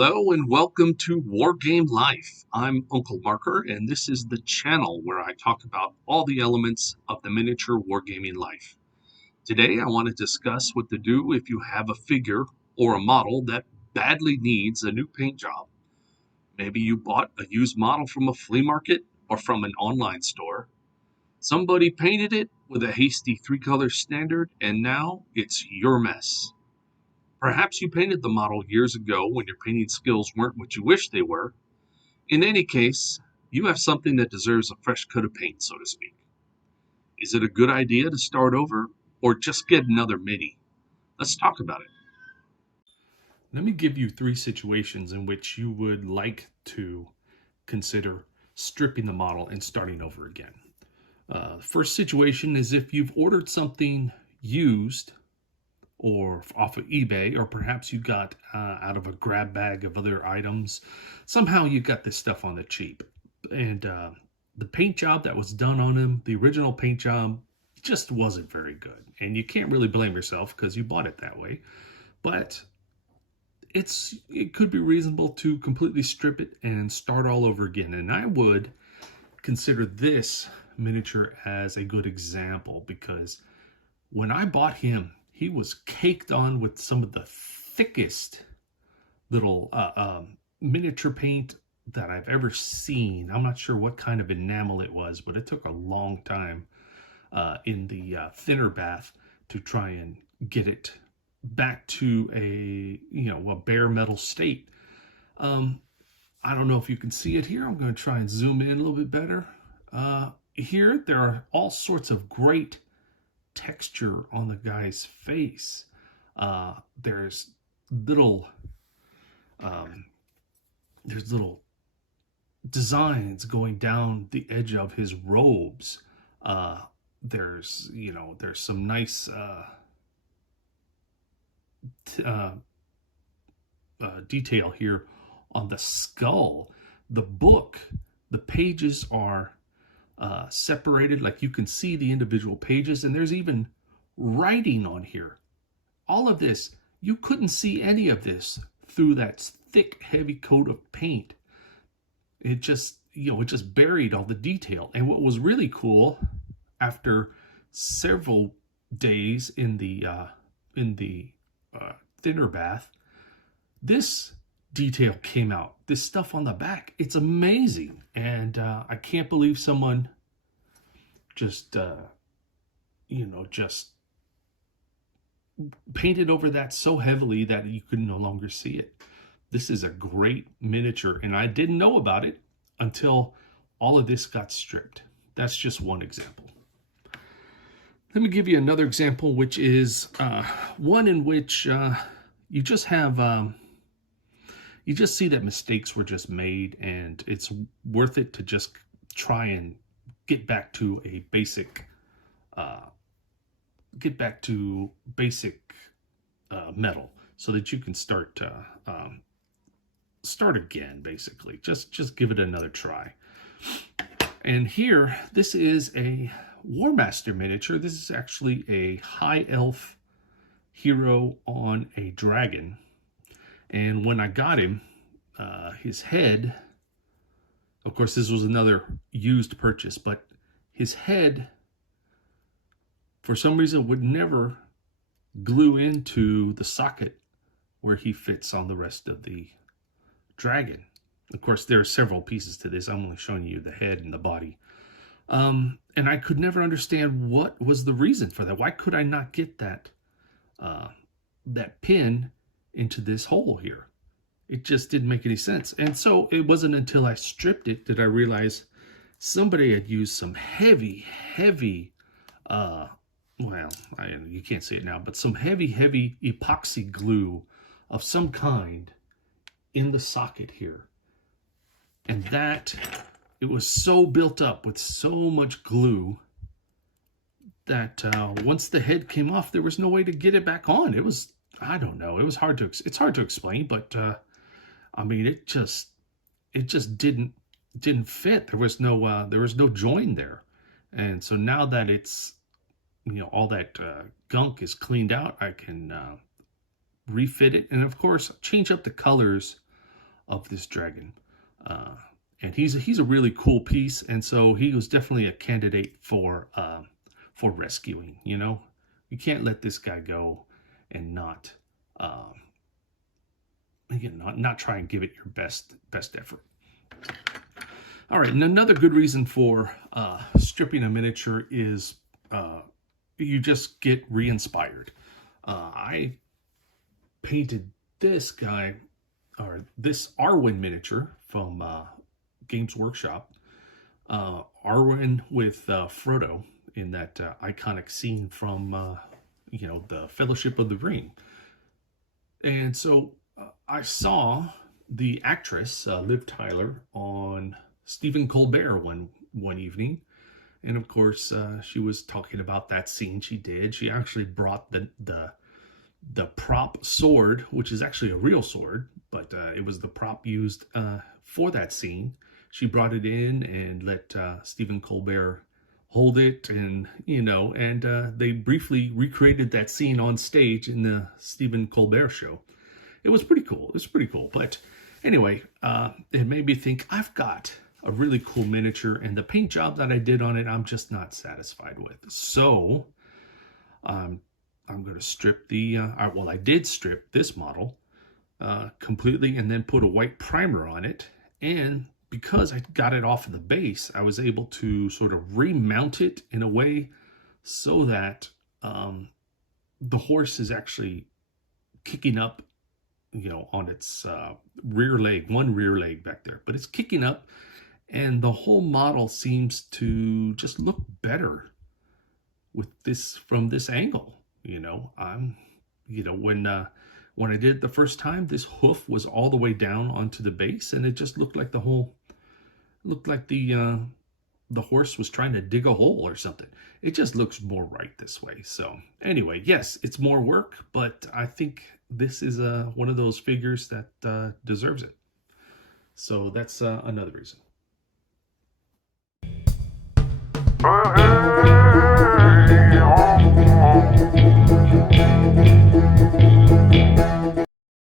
Hello and welcome to Wargame Life. I'm Uncle Marker, and this is the channel where I talk about all the elements of the miniature wargaming life. Today, I want to discuss what to do if you have a figure or a model that badly needs a new paint job. Maybe you bought a used model from a flea market or from an online store. Somebody painted it with a hasty three-color standard, and now it's your mess. Perhaps you painted the model years ago when your painting skills weren't what you wished they were. In any case, you have something that deserves a fresh coat of paint, so to speak. Is it a good idea to start over or just get another mini? Let's talk about it. Let me give you three situations in which you would like to consider stripping the model and starting over again. The first situation is if you've ordered something used or off of eBay, or perhaps you got out of a grab bag of other items. Somehow you got this stuff on the cheap. And the paint job that was done on him, the original paint job, just wasn't very good. And you can't really blame yourself because you bought it that way. But it could be reasonable to completely strip it and start all over again. And I would consider this miniature as a good example because when I bought him, he was caked on with some of the thickest little miniature paint that I've ever seen. I'm not sure what kind of enamel it was, but it took a long time in the thinner bath to try and get it back to a bare metal state. I don't know if you can see it here. I'm going to try and zoom in a little bit better. Here, there are all sorts of great texture on the guy's face. There's little designs going down the edge of his robes. There's some nice detail here on the skull. The book, the pages are separated, like you can see the individual pages, and there's even writing on here. All of this, you couldn't see any of this through that thick, heavy coat of paint. It just buried all the detail. And what was really cool, after several days in the thinner bath, this detail came out. This stuff on the back, it's amazing. And I can't believe someone just painted over that so heavily that you could no longer see it. This is a great miniature, and I didn't know about it until all of this got stripped. That's just one example. Let me give you another example, which is one in which you just have you just see that mistakes were just made, and it's worth it to just try and get back to a basic metal, so that you can start again. Basically, just give it another try. And here, this is a War Master miniature. This is actually a high elf hero on a dragon. And when I got him, his head, of course, this was another used purchase, but his head, for some reason, would never glue into the socket where he fits on the rest of the dragon. Of course, there are several pieces to this. I'm only showing you the head and the body. And I could never understand what was the reason for that. Why could I not get that pin into this hole here? It just didn't make any sense. And so it wasn't until I stripped it that I realized somebody had used some heavy, you can't see it now, but some heavy epoxy glue of some kind in the socket here. And that, it was so built up with so much glue that once the head came off, there was no way to get it back on. It was, I don't know, it's hard to explain, but I mean, it just didn't fit. There was no join there. And so now that it's, all that gunk is cleaned out, I can refit it, and of course change up the colors of this dragon. Uh, and he's a really cool piece, and so he was definitely a candidate for rescuing. You know, you can't let this guy go and not again not try and give it your best effort. All right, and another good reason for stripping a miniature is you just get re-inspired. I painted this guy, or this Arwen miniature from Games Workshop. Arwen with Frodo in that iconic scene from the Fellowship of the Ring. And so I saw the actress Liv Tyler on Stephen Colbert one evening, and of course she was talking about that scene she did. She actually brought the prop sword, which is actually a real sword, but it was the prop used for that scene. She brought it in and let Stephen Colbert hold it, and they briefly recreated that scene on stage in the Stephen Colbert show. It was pretty cool. But anyway, it made me think, I've got a really cool miniature, and the paint job that I did on it, I'm just not satisfied with. So I'm going to strip I did strip this model completely and then put a white primer on it. And because I got it off of the base, I was able to sort of remount it in a way so that the horse is actually kicking up, on its one rear leg back there. But it's kicking up, and the whole model seems to just look better with this from this angle. When I did it the first time, this hoof was all the way down onto the base, and it just looked like the horse was trying to dig a hole or something. It just looks more right this way. So anyway, yes, it's more work, but I think this is one of those figures that deserves it. So that's another reason.